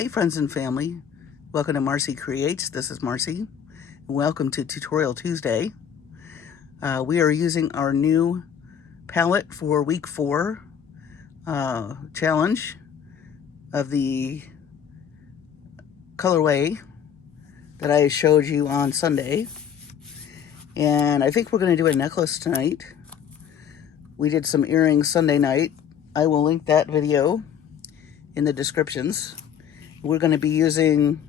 Hey friends and family, welcome to Marcie Creates. This is Marcie. Welcome to Tutorial Tuesday. We are using our new palette for week 4 challenge of the colorway that I showed you on Sunday. And I think we're going to do a necklace tonight. We did some earrings Sunday night. I will link that video in the descriptions. We're going to be using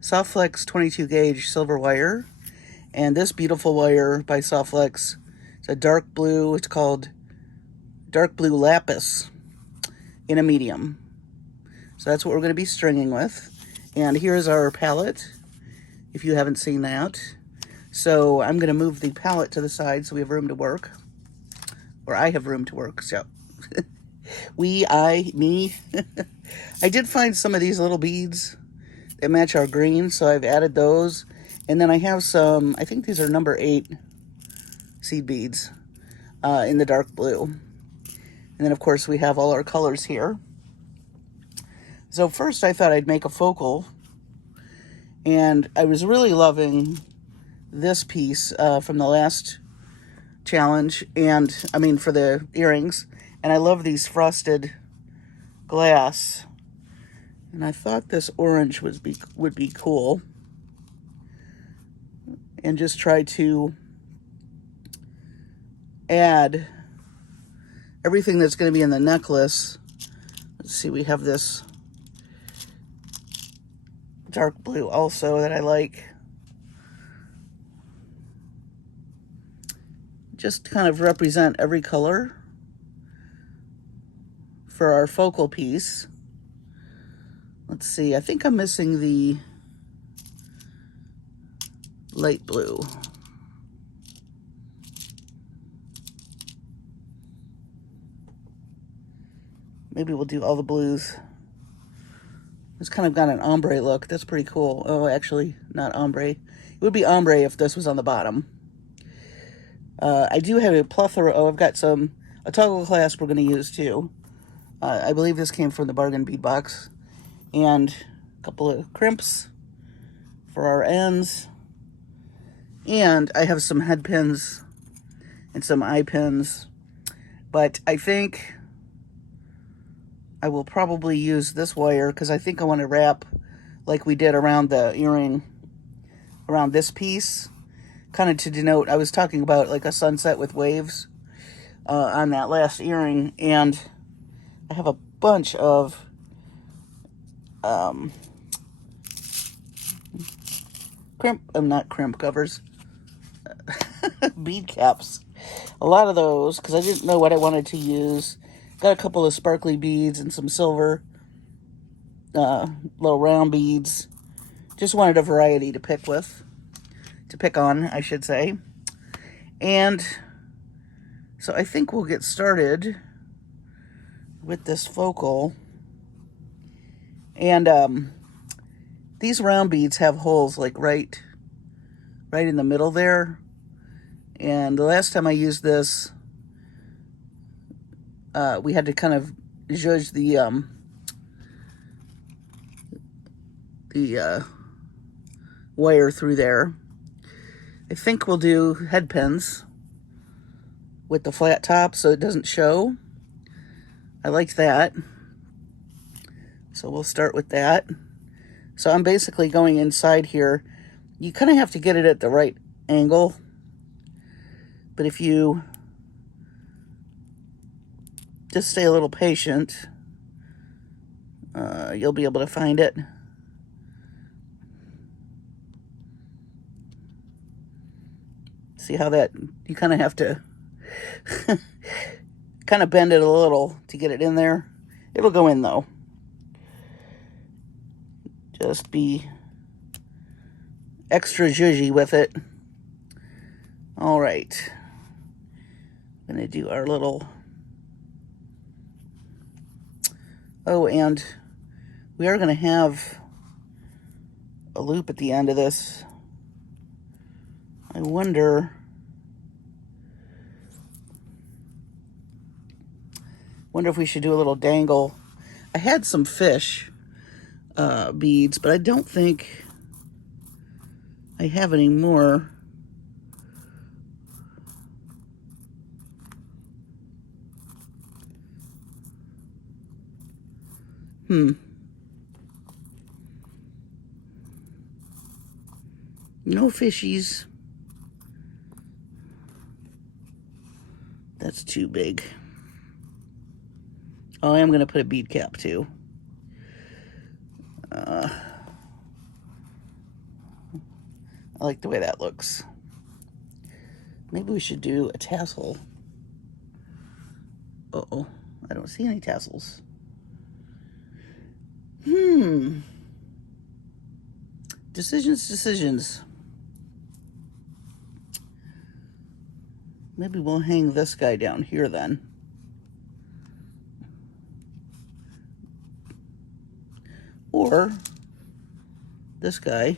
Softflex 22 gauge silver wire, and this beautiful wire by Softflex. It's a dark blue. It's called dark blue lapis in a medium. So that's what we're going to be stringing with. And here's our palette, if you haven't seen that. So I'm going to move the palette to the side so we have room to work. Or I have room to work, so. Me. I did find some of these little beads that match our green, so I've added those. And then I have some, I think these are number 8 seed beads in the dark blue. And then, of course, we have all our colors here. So first I thought I'd make a focal. And I was really loving this piece from the last challenge, and I mean for the earrings. And I love these frosted glass. And I thought this orange would be cool. And just try to add everything that's going to be in the necklace. Let's see, we have this dark blue also that I like. Just kind of represent every color for our focal piece. Let's see, I think I'm missing the light blue. Maybe we'll do all the blues. It's kind of got an ombre look. That's pretty cool. Oh, actually, not ombre. It would be ombre if this was on the bottom. I do have a plethora. Oh, I've got a toggle clasp we're going to use too. I believe this came from the bargain bead box. And a couple of crimps for our ends. And I have some head pins and some eye pins. But I think I will probably use this wire because I think I want to wrap like we did around the earring, around this piece. Kind of to denote, I was talking about like a sunset with waves on that last earring. And I have a bunch of not crimp covers, bead caps. A lot of those, because I didn't know what I wanted to use. Got a couple of sparkly beads and some silver, little round beads. Just wanted a variety to pick on, I should say. And so I think we'll get started with this focal. And these round beads have holes like right in the middle there. And the last time I used this, we had to kind of judge the wire through there. I think we'll do head pins with the flat top so it doesn't show. I like that. So we'll start with that. So I'm basically going inside here. You kind of have to get it at the right angle. But if you just stay a little patient, you'll be able to find it. See how that, you kind of have to kind of bend it a little to get it in there. It'll go in though. Just be extra zhuzhy with it. All right. I'm going to do our little... Oh, and we are going to have a loop at the end of this. I wonder if we should do a little dangle. I had some fish beads, but I don't think I have any more. No fishies. That's too big. Oh, I am going to put a bead cap too. I like the way that looks. Maybe we should do a tassel. Uh-oh, I don't see any tassels. Decisions. Maybe we'll hang this guy down here then. Or this guy.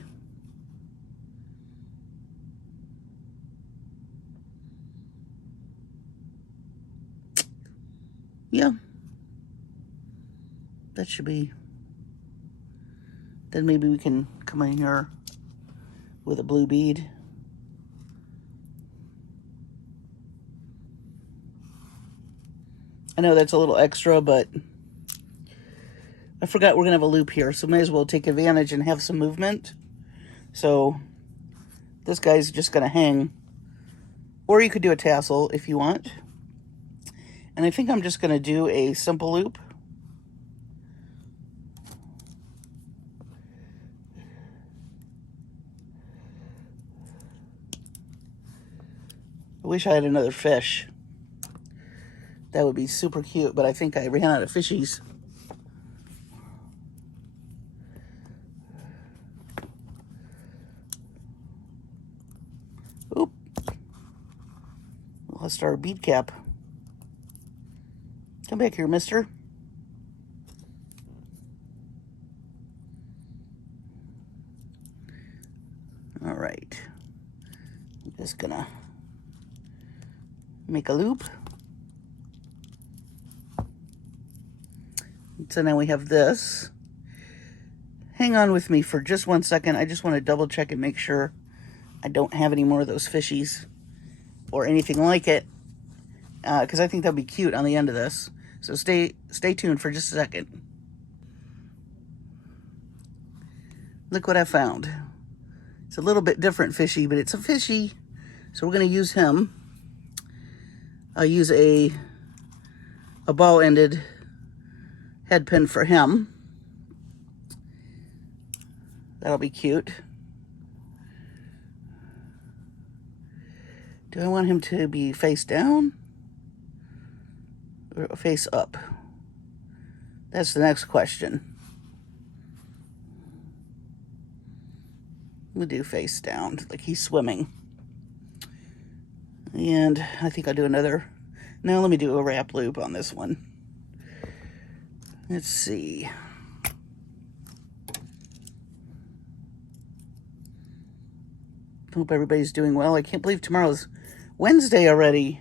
Yeah. That should be. Then maybe we can come in here with a blue bead. I know that's a little extra, but I forgot we're going to have a loop here, so may as well take advantage and have some movement. So this guy's just going to hang. Or you could do a tassel if you want. And I think I'm just going to do a simple loop. I wish I had another fish. That would be super cute, but I think I ran out of fishies. Oop. Lost our bead cap. Come back here, mister. All right. I'm just gonna make a loop. So now we have this. Hang on with me for just 1 second. I just want to double check and make sure I don't have any more of those fishies or anything like it, because I think that'll be cute on the end of this. So stay tuned for just a second. Look what I found. It's a little bit different fishy, but it's a fishy. So we're going to use him. I'll use a ball-ended head pin for him. That'll be cute. Do I want him to be face down or face up? That's the next question. We'll do face down, like he's swimming. And I think I'll do another. Now let me do a wrap loop on this one. Let's see. Hope everybody's doing well. I can't believe tomorrow's Wednesday already.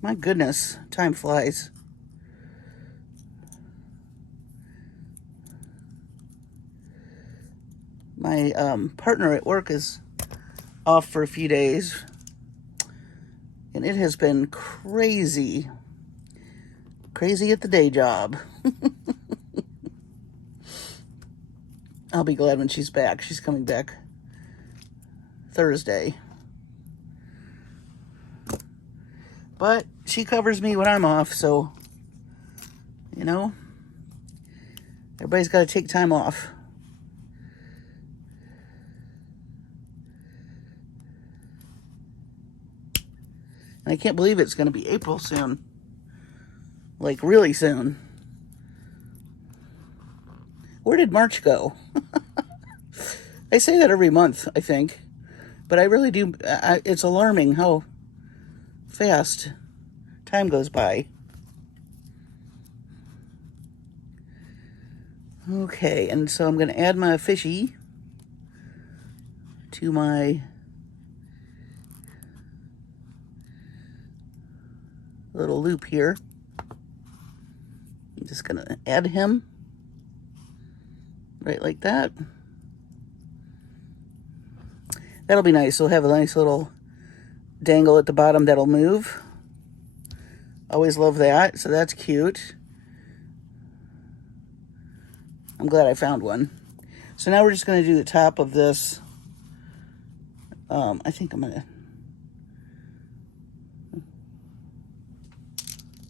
My goodness, time flies. My partner at work is off for a few days, and it has been crazy. Crazy at the day job. I'll be glad when she's back. She's coming back Thursday. But she covers me when I'm off, so, you know, everybody's got to take time off. And I can't believe it's going to be April soon. Like, really soon. Where did March go? I say that every month, I think. But I really do. It's alarming how fast time goes by. Okay, and so I'm going to add my fishy to my little loop here. I'm just going to add him. right like that. That'll be nice. We'll have a nice little dangle at the bottom that'll move. Always love that, so that's cute. I'm glad I found one. So now we're just going to do the top of this. I think I'm going to...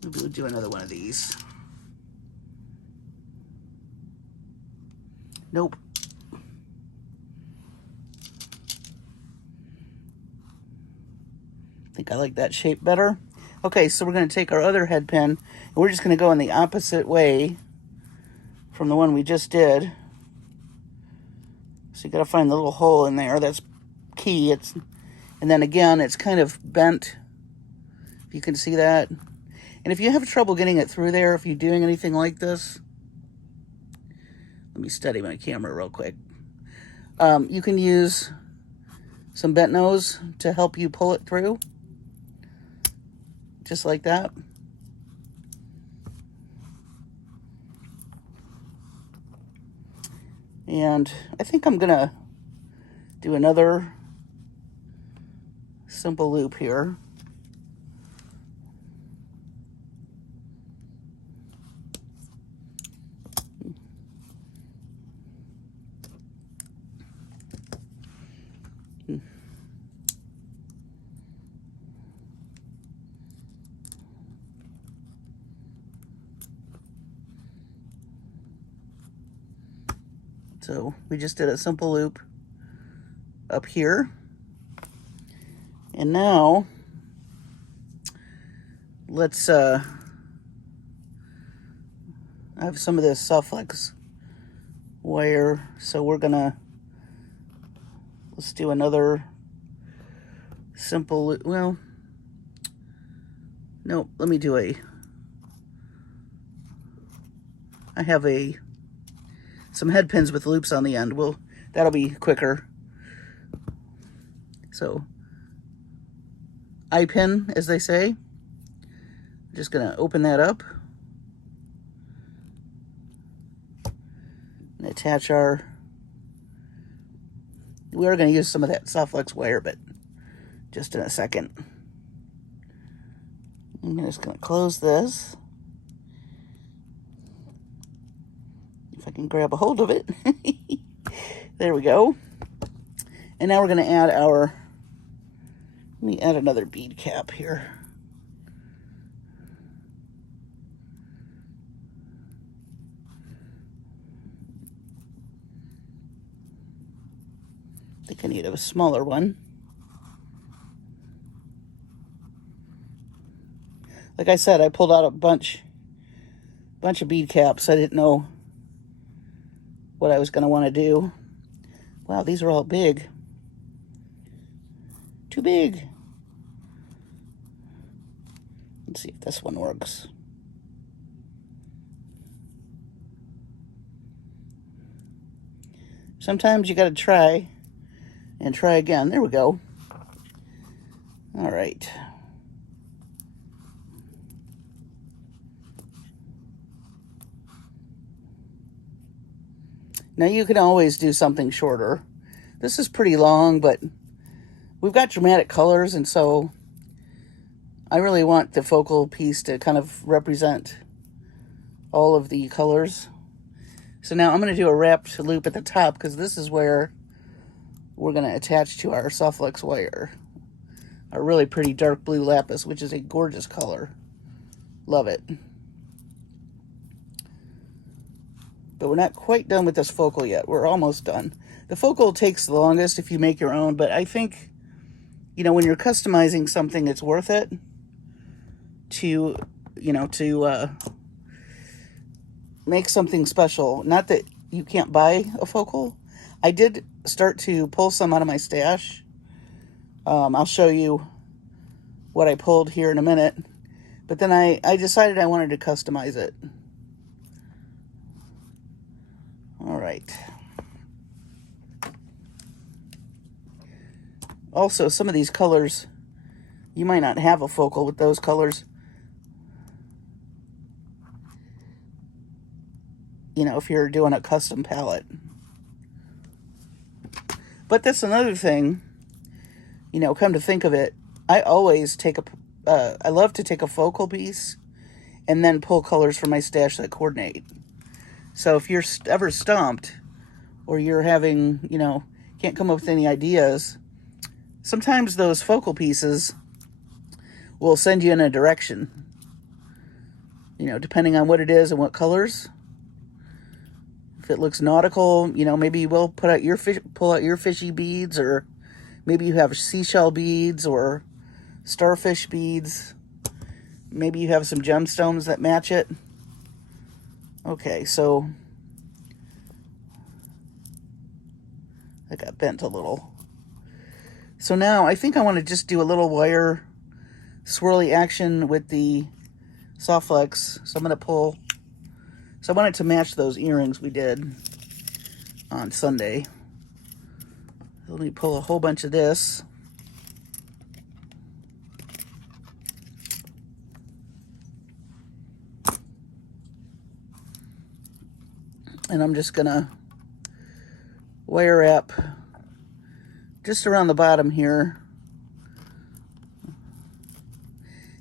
Maybe we'll do another one of these. Nope. I think I like that shape better. Okay, so we're going to take our other head pin, and we're just going to go in the opposite way from the one we just did. So you got to find the little hole in there. That's key. And then again, it's kind of bent. If you can see that. And if you have trouble getting it through there, if you're doing anything like this, let me steady my camera real quick. You can use some bent nose to help you pull it through. Just like that. And I think I'm gonna do another simple loop here. So we just did a simple loop up here. And now let's I have some of this Sufflex wire, so let's do another simple loop. Well, no, let me do I have some head pins with loops on the end. That'll be quicker. So, eye pin, as they say. I'm just gonna open that up and attach we are gonna use some of that Sufflex wire, but just in a second. I'm just gonna close this. If I can grab a hold of it. There we go. And now we're going to add let me add another bead cap here. I think I need a smaller one. Like I said, I pulled out a bunch of bead caps. I didn't know what I was going to want to do. Wow, these are all big. Too big. Let's see if this one works. Sometimes you got to try and try again. There we go. All right. Now you can always do something shorter. This is pretty long, but we've got dramatic colors, and so I really want the focal piece to kind of represent all of the colors. So now I'm going to do a wrapped loop at the top, because this is where we're going to attach to our Sufflex wire. A really pretty dark blue lapis, which is a gorgeous color. Love it. But we're not quite done with this focal yet. We're almost done. The focal takes the longest if you make your own, but I think, when you're customizing something, it's worth it to make something special. Not that you can't buy a focal. I did start to pull some out of my stash. I'll show you what I pulled here in a minute. But then I decided I wanted to customize it. All right. Also, some of these colors, you might not have a focal with those colors. you know, if you're doing a custom palette. But that's another thing, you know, come to think of it, I always take I love to take a focal piece and then pull colors from my stash that coordinate. So if you're ever stumped or you're having, you know, can't come up with any ideas, sometimes those focal pieces will send you in a direction, you know, depending on what it is and what colors. If it looks nautical, you know, maybe you will pull out your fishy beads, or maybe you have seashell beads or starfish beads. Maybe you have some gemstones that match it. Okay, so I got bent a little. So now I think I want to just do a little wire swirly action with the soft flex. So I'm going to pull. So I want it to match those earrings we did on Sunday. Let me pull a whole bunch of this. And I'm just going to wire wrap just around the bottom here.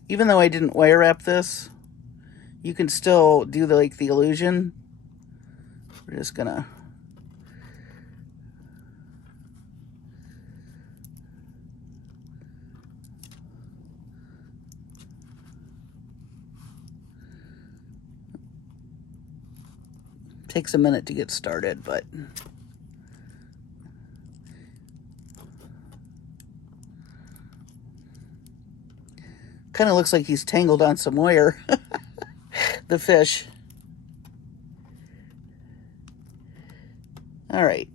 Even though I didn't wire wrap this, you can still do the illusion. We're just gonna takes a minute to get started, but kind of looks like he's tangled on some wire. The fish. All right.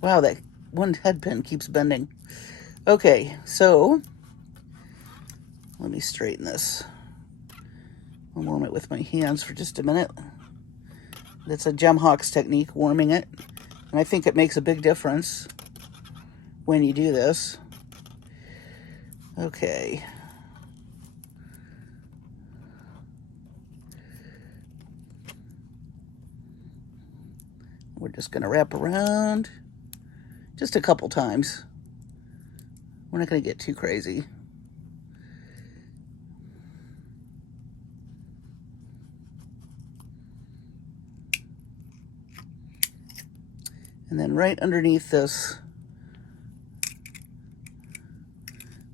Wow, that one head pin keeps bending. Okay, so let me straighten this. I'll warm it with my hands for just a minute. That's a Gem Hawks technique, warming it. And I think it makes a big difference when you do this. Okay. We're just going to wrap around just a couple times. We're not going to get too crazy. And then right underneath this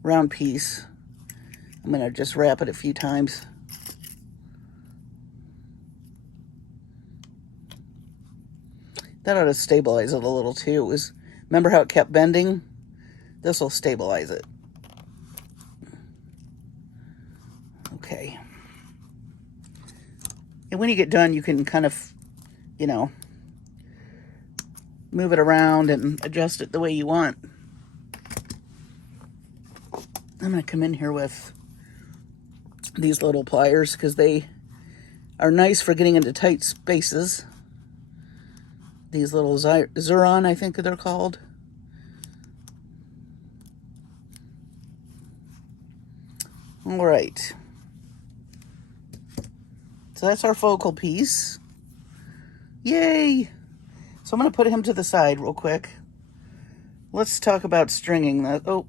round piece, I'm going to just wrap it a few times. That ought to stabilize it a little too. Remember how it kept bending? This will stabilize it. Okay. And when you get done, you can kind of, you know, move it around and adjust it the way you want. I'm going to come in here with these little pliers because they are nice for getting into tight spaces. These little Zuron, I think they're called. All right. So that's our focal piece. Yay! So I'm going to put him to the side real quick. Let's talk about stringing that. Oh,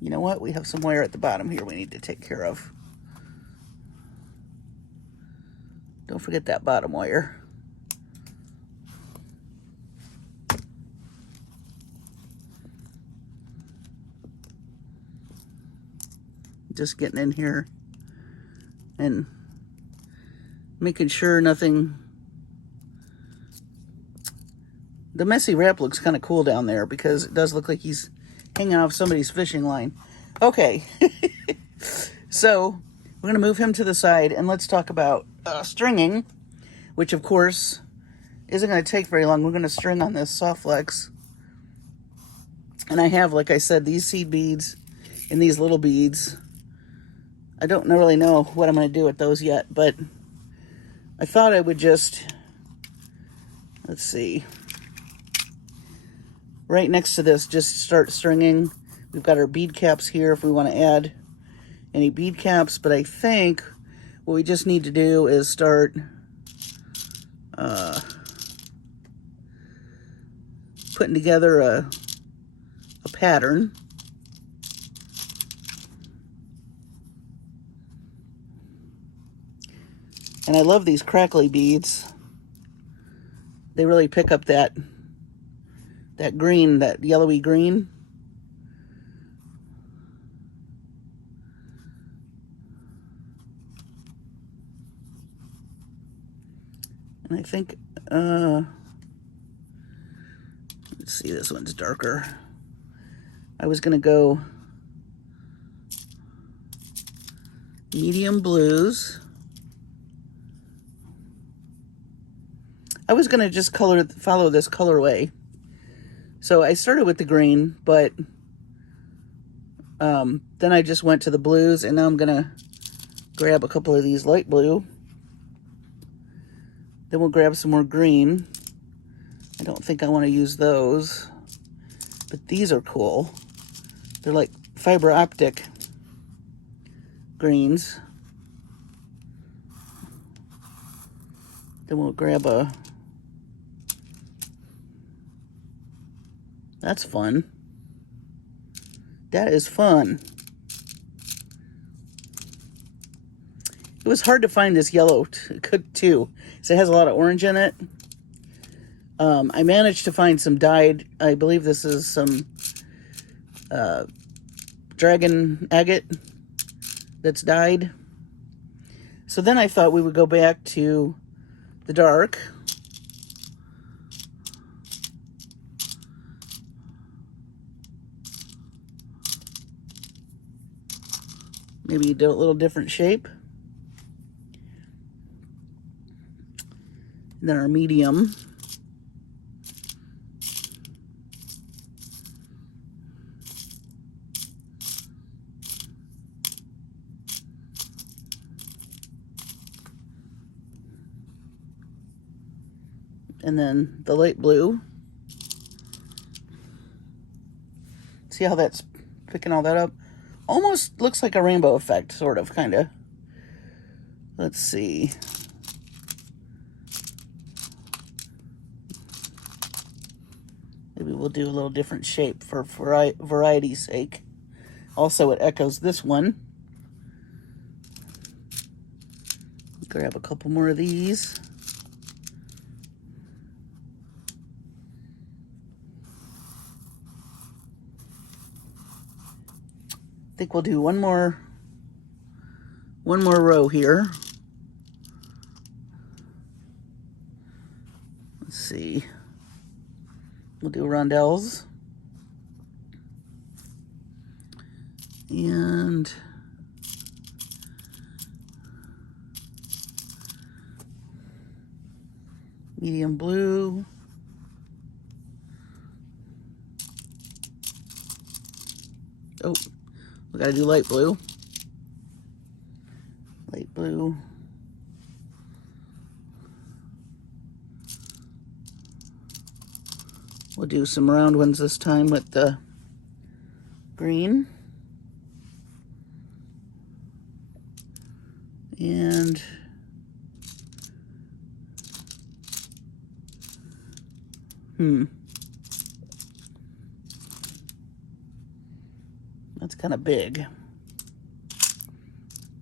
you know what? We have some wire at the bottom here we need to take care of. Don't forget that bottom wire. Just getting in here and making sure nothing. The messy wrap looks kind of cool down there because it does look like he's hanging off somebody's fishing line. Okay. So we're going to move him to the side and let's talk about stringing, which of course isn't going to take very long. We're going to string on this soft flex. And I have, like I said, these seed beads and these little beads. I don't really know what I'm going to do with those yet, but I thought I would just, let's see, right next to this, just start stringing. We've got our bead caps here if we want to add any bead caps, but I think what we just need to do is start putting together a pattern. And I love these crackly beads. They really pick up that green, that yellowy green. And I think, let's see, this one's darker. I was gonna go medium blues. I was gonna just follow this colorway. So I started with the green, but then I just went to the blues, and now I'm gonna grab a couple of these light blue. Then we'll grab some more green. I don't think I want to use those, but these are cool. They're like fiber optic greens. Then we'll grab that's fun. That is fun. It was hard to find this yellow too, so it has a lot of orange in it. I managed to find some dyed, I believe this is some dragon agate that's dyed. So then I thought we would go back to the dark. Maybe do a little different shape. And then our medium. And then the light blue. See how that's picking all that up? Almost looks like a rainbow effect, sort of, kind of. Let's see. Maybe we'll do a little different shape for variety's sake. Also, it echoes this one. Grab a couple more of these. I think we'll do one more row here. Let's see. We'll do rondelles. And medium blue. Oh, we gotta do light blue. Light blue. We'll do some round ones this time with the green. And that's kind of big.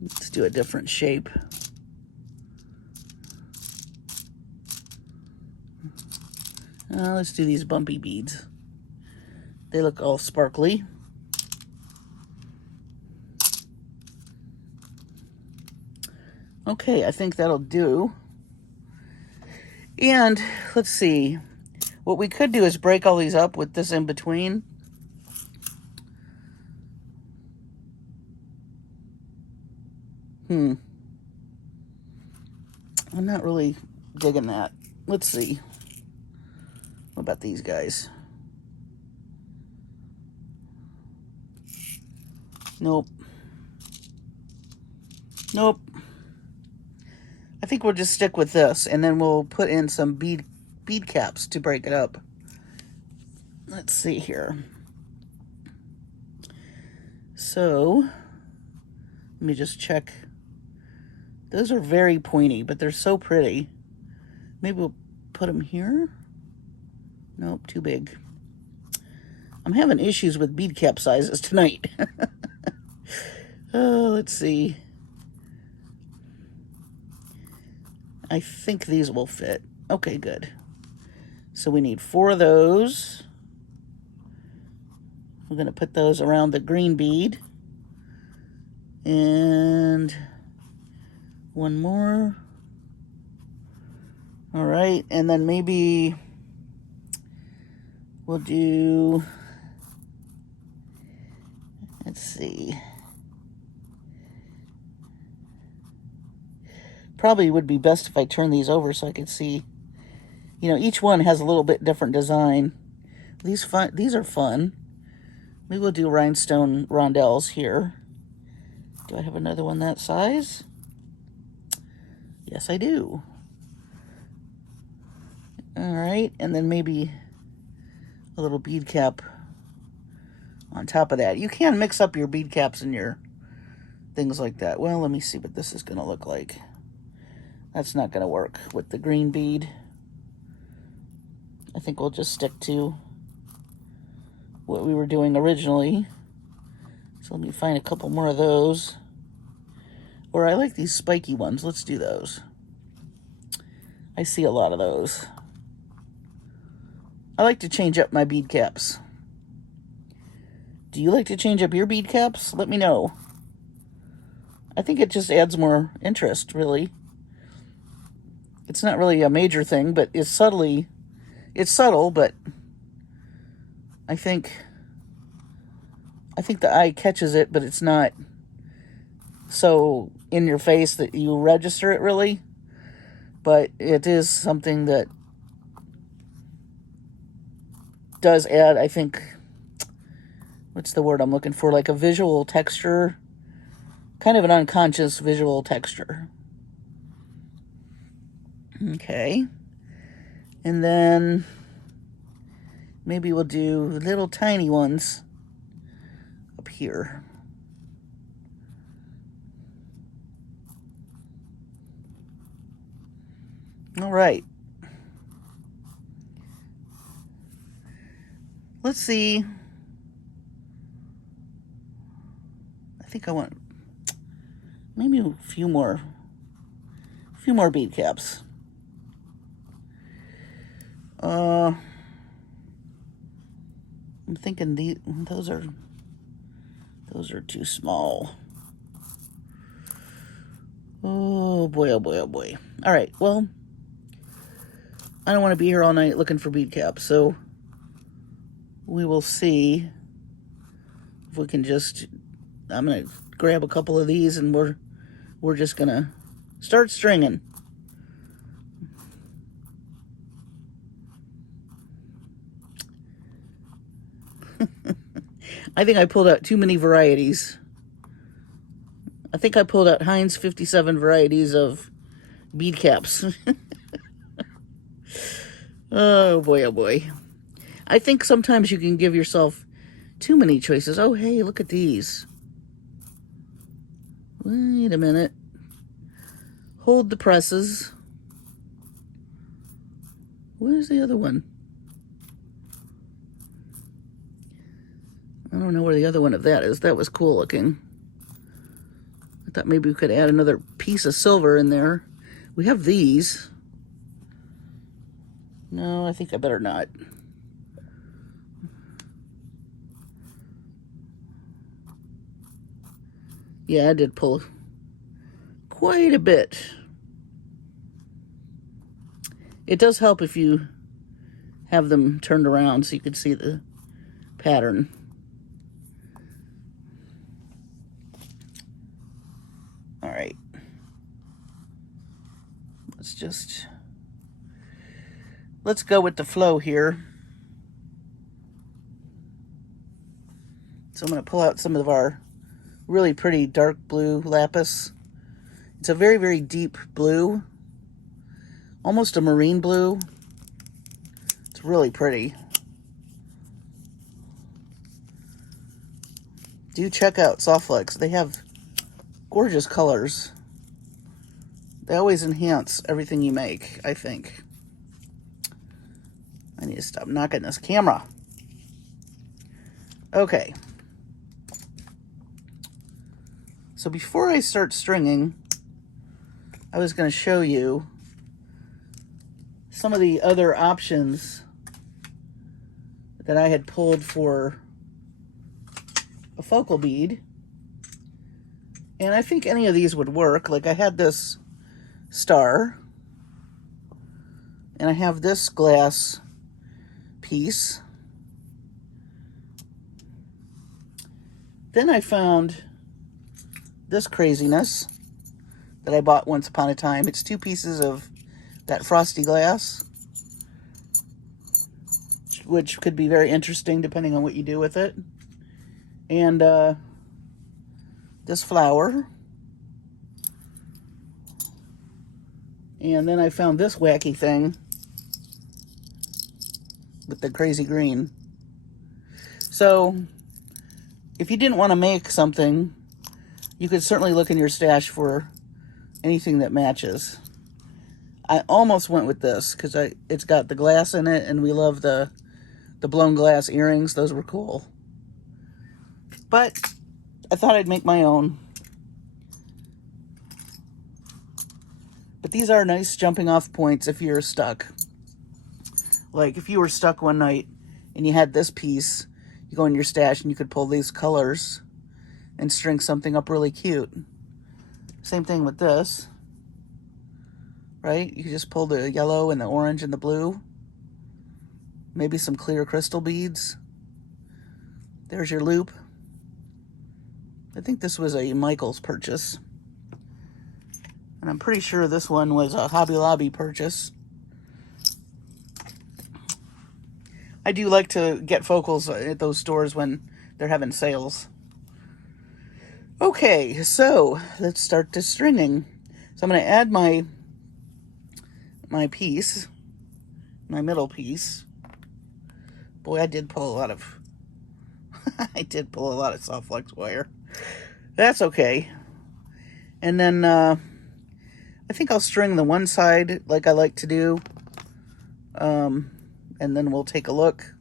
Let's do a different shape. Let's do these bumpy beads. They look all sparkly. Okay, I think that'll do. And let's see. What we could do is break all these up with this in between. I'm not really digging that. Let's see. What about these guys? Nope. Nope. I think we'll just stick with this, and then we'll put in some bead caps to break it up. Let's see here. So, let me just check. Those are very pointy, but they're so pretty. Maybe we'll put them here. Nope, too big. I'm having issues with bead cap sizes tonight. Oh, let's see. I think these will fit. Okay, good. So we need 4 of those. We're going to put those around the green bead. And one more. All right, and then maybe we'll do, let's see. Probably would be best if I turn these over so I could see. You know, each one has a little bit different design. These are fun. Maybe we'll do rhinestone rondelles here. Do I have another one that size? Yes, I do. All right, and then maybe a little bead cap on top of that. You can mix up your bead caps and your things like that. Well, let me see what this is going to look like. That's not going to work with the green bead. I think we'll just stick to what we were doing originally. So let me find a couple more of those. Or I like these spiky ones. Let's do those. I see a lot of those. I like to change up my bead caps. Do you like to change up your bead caps? Let me know. I think it just adds more interest, really. It's not really a major thing, but it's subtle, but I think the eye catches it, but it's not so in your face that you register it really. But it is something that does add, I think, what's the word I'm looking for? Like a visual texture, kind of an unconscious visual texture. Okay. And then maybe we'll do little tiny ones up here. All right. Let's see. I think I want maybe a few more bead caps. I'm thinking those are too small. Oh boy, oh boy, oh boy. All right, well, I don't want to be here all night looking for bead caps, so we will see if we can just, I'm going to grab a couple of these and we're just going to start stringing. I think I pulled out too many varieties. I think I pulled out Heinz 57 varieties of bead caps. Oh boy, oh boy. I think sometimes you can give yourself too many choices. Oh, hey, look at these. Wait a minute. Hold the presses. Where's the other one? I don't know where the other one of that is. That was cool looking. I thought maybe we could add another piece of silver in there. We have these. No, I think I better not. Yeah, I did pull quite a bit. It does help if you have them turned around so you can see the pattern. All right. Let's go with the flow here. So I'm going to pull out some of our really pretty dark blue lapis. It's a very, very deep blue, almost a marine blue. It's really pretty. Do check out Softflex. They have gorgeous colors. They always enhance everything you make, I think. I need to stop knocking this camera. Okay. So before I start stringing, I was going to show you some of the other options that I had pulled for a focal bead. And I think any of these would work. Like I had this star, and I have this glass piece. Then I found this craziness that I bought once upon a time. It's 2 pieces of that frosty glass, which could be very interesting depending on what you do with it. And this flower. And then I found this wacky thing with the crazy green. So if you didn't want to make something, you could certainly look in your stash for anything that matches. I almost went with this because it's got the glass in it, and we love the blown glass earrings. Those were cool. But I thought I'd make my own. But these are nice jumping off points if you're stuck. Like if you were stuck one night and you had this piece, you go in your stash and you could pull these colors and string something up really cute. Same thing with this, right? You could just pull the yellow and the orange and the blue. Maybe some clear crystal beads. There's your loop. I think this was a Michael's purchase. And I'm pretty sure this one was a Hobby Lobby purchase. I do like to get focals at those stores when they're having sales. Okay, so let's start the stringing. So I'm going to add my piece, my middle piece. Boy, I did pull a lot of soft flex wire. That's okay. And then I think I'll string the one side like I like to do. And then we'll take a look.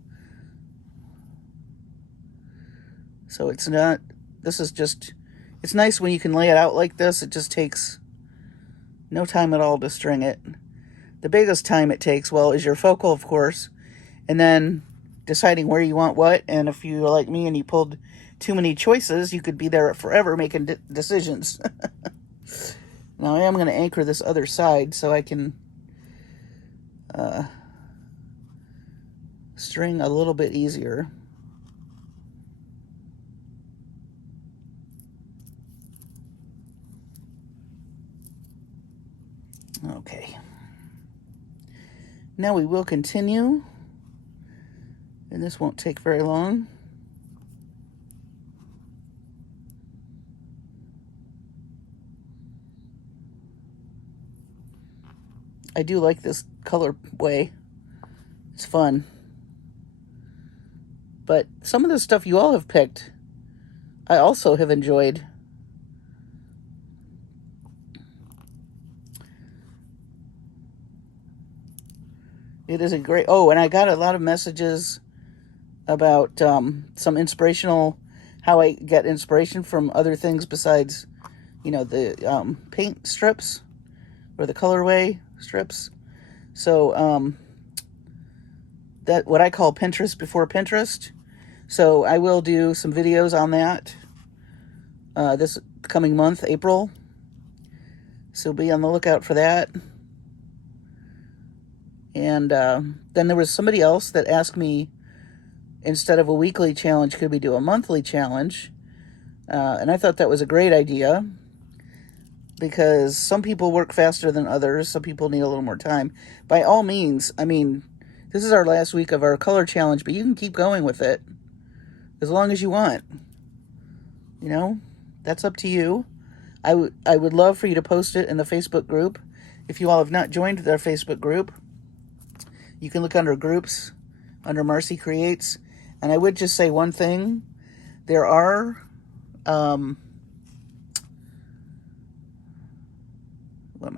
So it's not, this is just, it's nice when you can lay it out like this. It just takes no time at all to string it. The biggest time it takes, well, is your focal, of course, and then deciding where you want what. And if you're like me and you pulled too many choices, you could be there forever making decisions. Now I am going to anchor this other side so I can string a little bit easier. Okay. Now we will continue, and this won't take very long. I do like this colorway. It's fun. But some of the stuff you all have picked, I also have enjoyed. It is a great, oh, and I got a lot of messages about some inspirational, how I get inspiration from other things besides, you know, the paint strips or the colorway strips. So that what I call Pinterest before Pinterest. So I will do some videos on that this coming month, April. So be on the lookout for that. And then there was somebody else that asked me, instead of a weekly challenge, could we do a monthly challenge? And I thought that was a great idea, because some people work faster than others. Some people need a little more time. By all means, I mean, this is our last week of our color challenge, but you can keep going with it as long as you want. You know, that's up to you. I would love for you to post it in the Facebook group. If you all have not joined their Facebook group, you can look under groups, under Marcie Creates. And I would just say one thing. There are, what am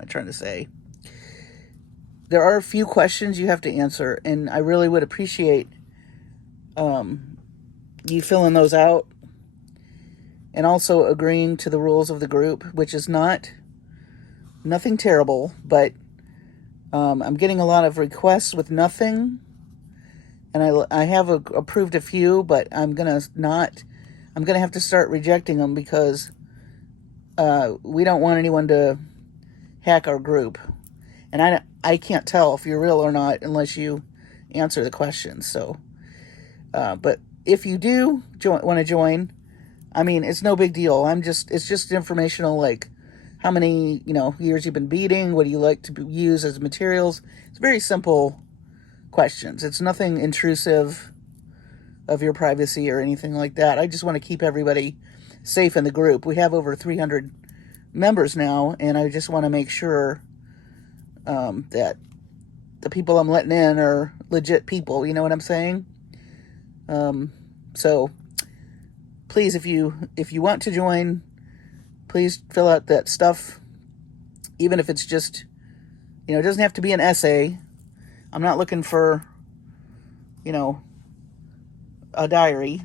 I trying to say? there are a few questions you have to answer, and I really would appreciate you filling those out and also agreeing to the rules of the group, which is nothing terrible, but I'm getting a lot of requests with nothing, and I have approved a few, but I'm gonna have to start rejecting them because we don't want anyone to hack our group, and I can't tell if you're real or not unless you answer the questions. So, but if you do want to join, I mean, it's no big deal. It's just informational, like how many, years you've been beading, what do you like to use as materials. It's very simple questions. It's nothing intrusive of your privacy or anything like that. I just want to keep everybody safe in the group. We have over 300 members now, and I just want to make sure that the people I'm letting in are legit people. You know what I'm saying? So please, if you want to join, please fill out that stuff, even if it's just, it doesn't have to be an essay. I'm not looking for, a diary.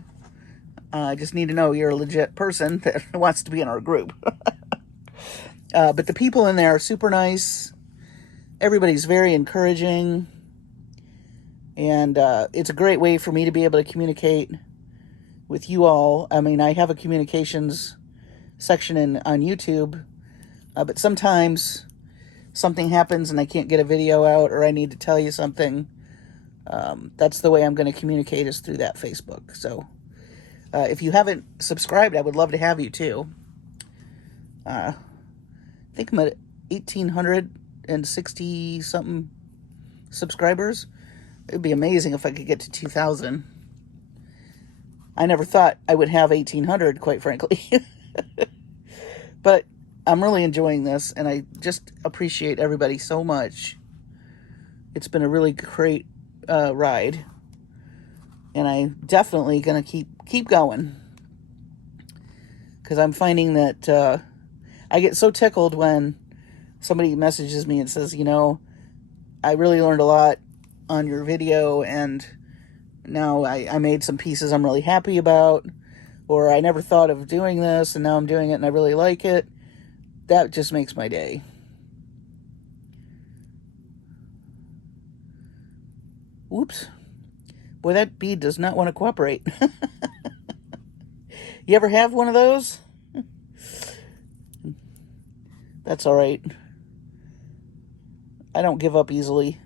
I just need to know you're a legit person that wants to be in our group. But the people in there are super nice. Everybody's very encouraging. And it's a great way for me to be able to communicate with you all. I mean, I have a communications section on YouTube, but sometimes something happens and I can't get a video out, or I need to tell you something. That's the way I'm going to communicate, is through that Facebook. So if you haven't subscribed, I would love to have you too. I think I'm at 1,860 something subscribers. It'd be amazing if I could get to 2,000. I never thought I would have 1,800, quite frankly. But I'm really enjoying this, and I just appreciate everybody so much. It's been a really great ride, and I'm definitely going to keep going, because I'm finding that I get so tickled when somebody messages me and says, I really learned a lot on your video, and now I made some pieces I'm really happy about, or I never thought of doing this and now I'm doing it and I really like it. That just makes my day. Whoops. Boy, that bead does not want to cooperate. You ever have one of those? That's all right. I don't give up easily.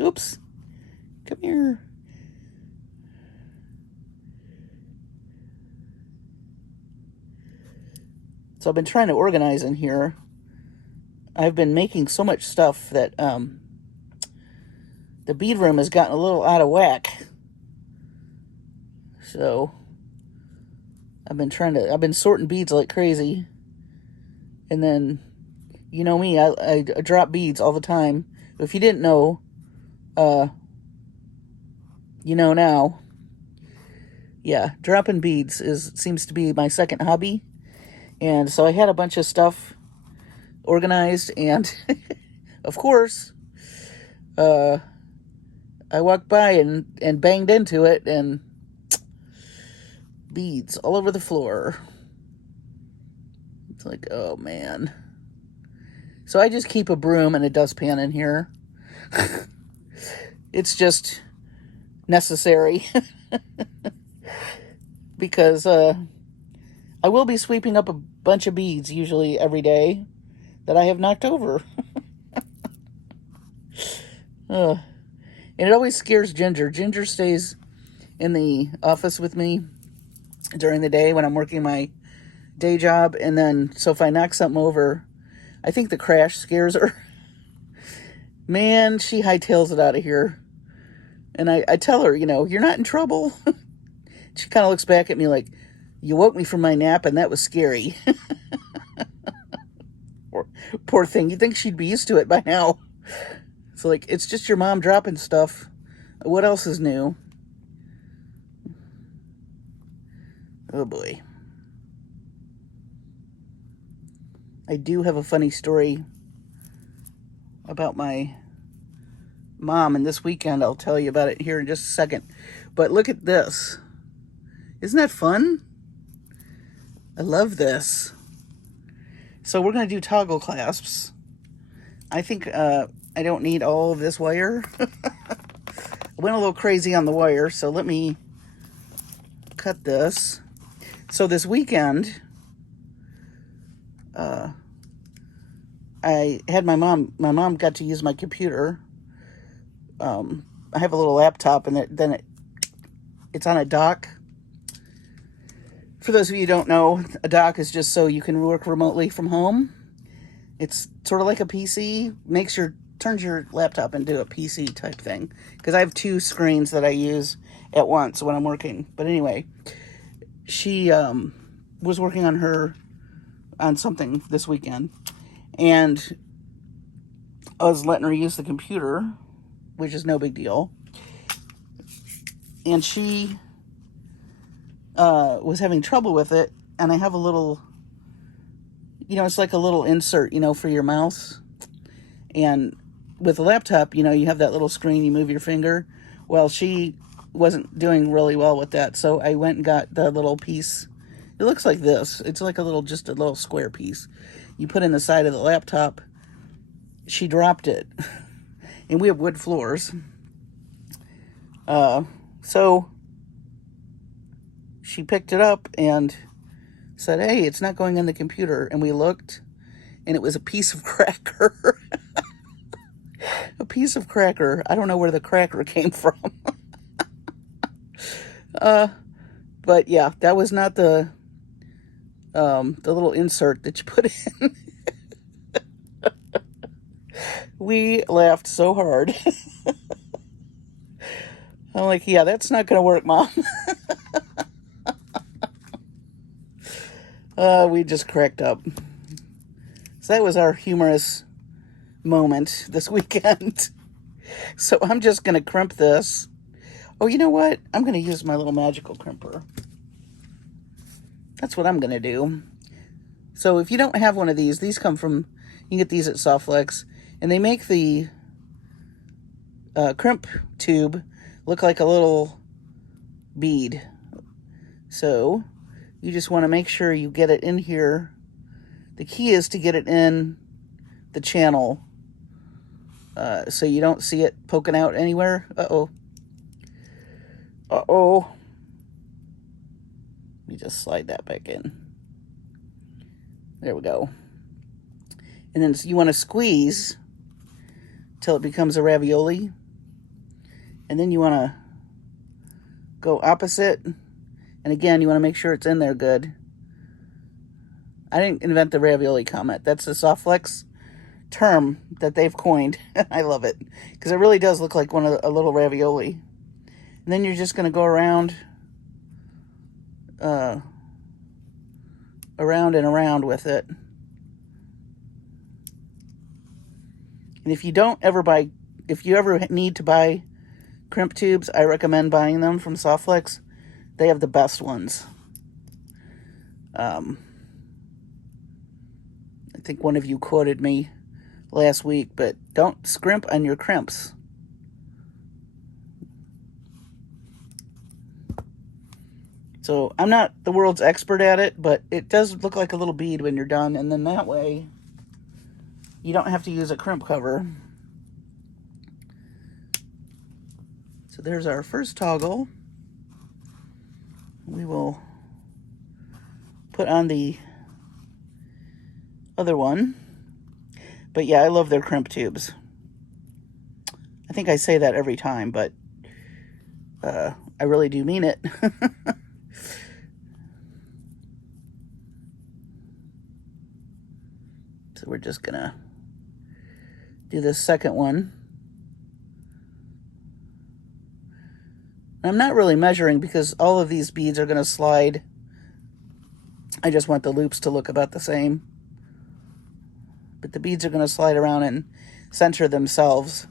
Oops. Come here. So I've been trying to organize in here. I've been making so much stuff that the bead room has gotten a little out of whack. So I've been sorting beads like crazy. And then, you know me, I drop beads all the time. If you didn't know, you know now. Yeah, dropping beads seems to be my second hobby. And so I had a bunch of stuff organized, and of course, I walked by and banged into it, and beads all over the floor. It's like, oh man. So I just keep a broom and a dustpan in here. It's just necessary. Because I will be sweeping up a bunch of beads usually every day that I have knocked over. And it always scares Ginger. Ginger stays in the office with me during the day when I'm working my day job, and then so if I knock something over, I think the crash scares her. Man, she hightails it out of here. And I tell her, you're not in trouble. She kind of looks back at me like, you woke me from my nap and that was scary. Poor thing. You'd think she'd be used to it by now. It's like, it's just your mom dropping stuff. What else is new? Oh boy. I do have a funny story about my mom, and this weekend I'll tell you about it here in just a second. But look at this. Isn't that fun? I love this. So we're going to do toggle clasps. I think I don't need all of this wire. I went a little crazy on the wire, so let me cut this. So this weekend, I had my mom got to use my computer. I have a little laptop, and it's on a dock. For those of you who don't know, a dock is just so you can work remotely from home. It's sort of like a PC, turns your laptop into a PC type thing. Because I have 2 screens that I use at once when I'm working. But anyway, she was working on something this weekend, and I was letting her use the computer, which is no big deal. And she was having trouble with it, and I have a little, it's like a little insert, for your mouse. And with a laptop, you have that little screen, you move your finger. Well, she wasn't doing really well with that, so I went and got the little piece. It looks like this. It's like just a little square piece. You put in the side of the laptop. She dropped it. And we have wood floors. So she picked it up and said, "Hey, it's not going in the computer." And we looked, and it was a piece of cracker. A piece of cracker. I don't know where the cracker came from. But yeah, that was not the little insert that you put in. We laughed so hard. I'm like, yeah, that's not going to work, Mom. We just cracked up. So that was our humorous moment this weekend. So I'm just going to crimp this. Oh, you know what? I'm going to use my little magical crimper. That's what I'm going to do. So if you don't have one of these come from, you can get these at Softflex. And they make the crimp tube look like a little bead. So you just want to make sure you get it in here. The key is to get it in the channel so you don't see it poking out anywhere. Uh-oh. Uh-oh. Let me just slide that back in. There we go. And then you want to squeeze till it becomes a ravioli. And then you want to go opposite. And again, you want to make sure it's in there good. I didn't invent the ravioli comment. That's a Softflex term that they've coined. I love it. Because it really does look like a little ravioli. And then you're just going to go around and around with it. And if you ever need to buy crimp tubes, I recommend buying them from Softflex. They have the best ones. I think one of you quoted me last week, but don't scrimp on your crimps. So I'm not the world's expert at it, but it does look like a little bead when you're done, and then that way you don't have to use a crimp cover. So there's our first toggle. We will put on the other one. But yeah, I love their crimp tubes. I think I say that every time, but I really do mean it. So we're just gonna do this second one. I'm not really measuring because all of these beads are gonna slide. I just want the loops to look about the same. But the beads are gonna slide around and center themselves.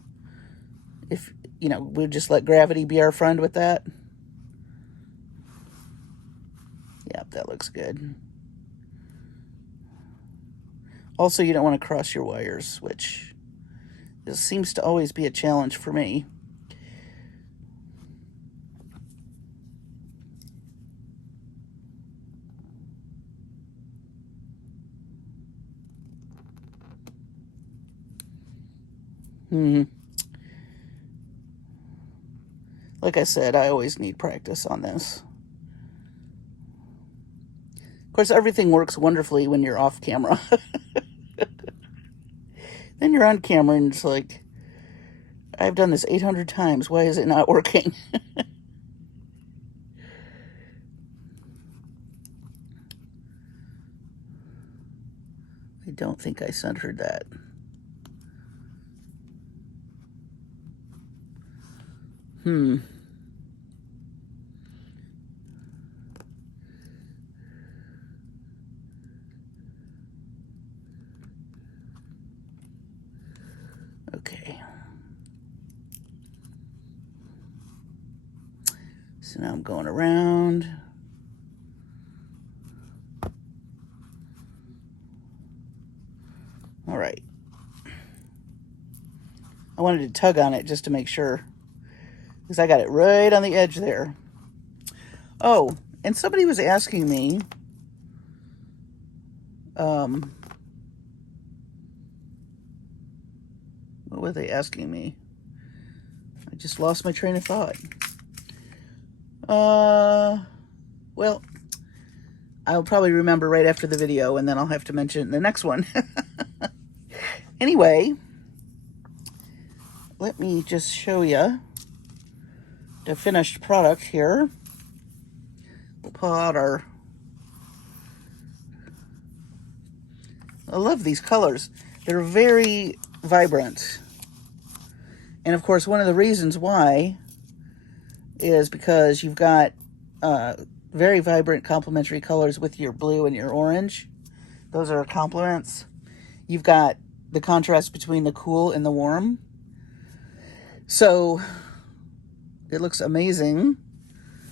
If, we'll just let gravity be our friend with that. Yep, that looks good. Also, you don't want to cross your wires, which seems to always be a challenge for me. Like I said, I always need practice on this. Of course, everything works wonderfully when you're off camera. Then you're on camera and it's like, I've done this 800 times. Why is it not working? I don't think I centered that. Okay. So now I'm going around. All right. I wanted to tug on it just to make sure, because I got it right on the edge there. Oh, and somebody was asking me, what were they asking me? I just lost my train of thought. Well, I'll probably remember right after the video, and then I'll have to mention it in the next one. Anyway, let me just show you the finished product here. We'll pull out our... I love these colors. They're very vibrant. And of course, one of the reasons why is because you've got very vibrant complementary colors with your blue and your orange. Those are complements. You've got the contrast between the cool and the warm. So it looks amazing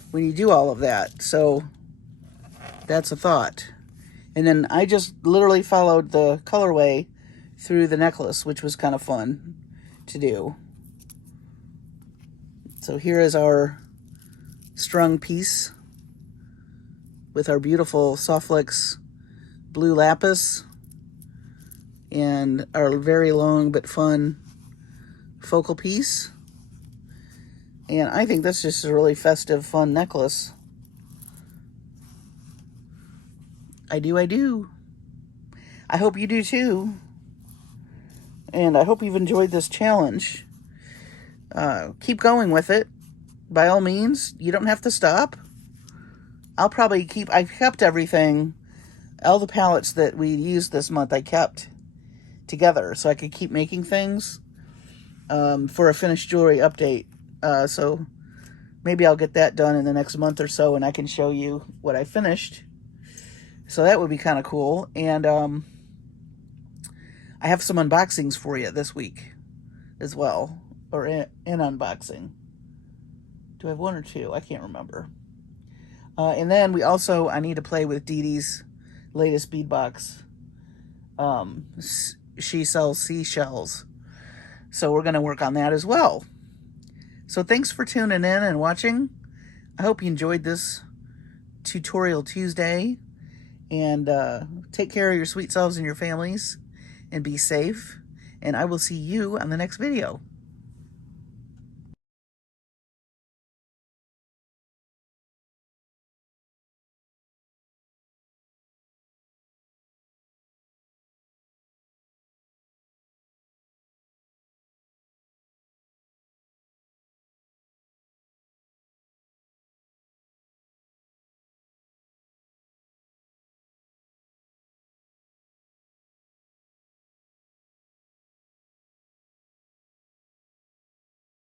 when you do all of that. So that's a thought. And then I just literally followed the colorway through the necklace, which was kind of fun to do. So here is our strung piece with our beautiful Softflex blue lapis and our very long but fun focal piece. And I think that's just a really festive, fun necklace. I do. I hope you do too. And I hope you've enjoyed this challenge. Keep going with it. By all means, you don't have to stop. I kept everything. All the palettes that we used this month, I kept together so I could keep making things for a finished jewelry update. So maybe I'll get that done in the next month or so and I can show you what I finished. So that would be kind of cool. And I have some unboxings for you this week as well. Or an unboxing. Do I have one or two? I can't remember. And then I need to play with Dee Dee's latest bead box. She sells seashells. So we're going to work on that as well. So thanks for tuning in and watching. I hope you enjoyed this Tutorial Tuesday. And take care of your sweet selves and your families. And be safe. And I will see you on the next video.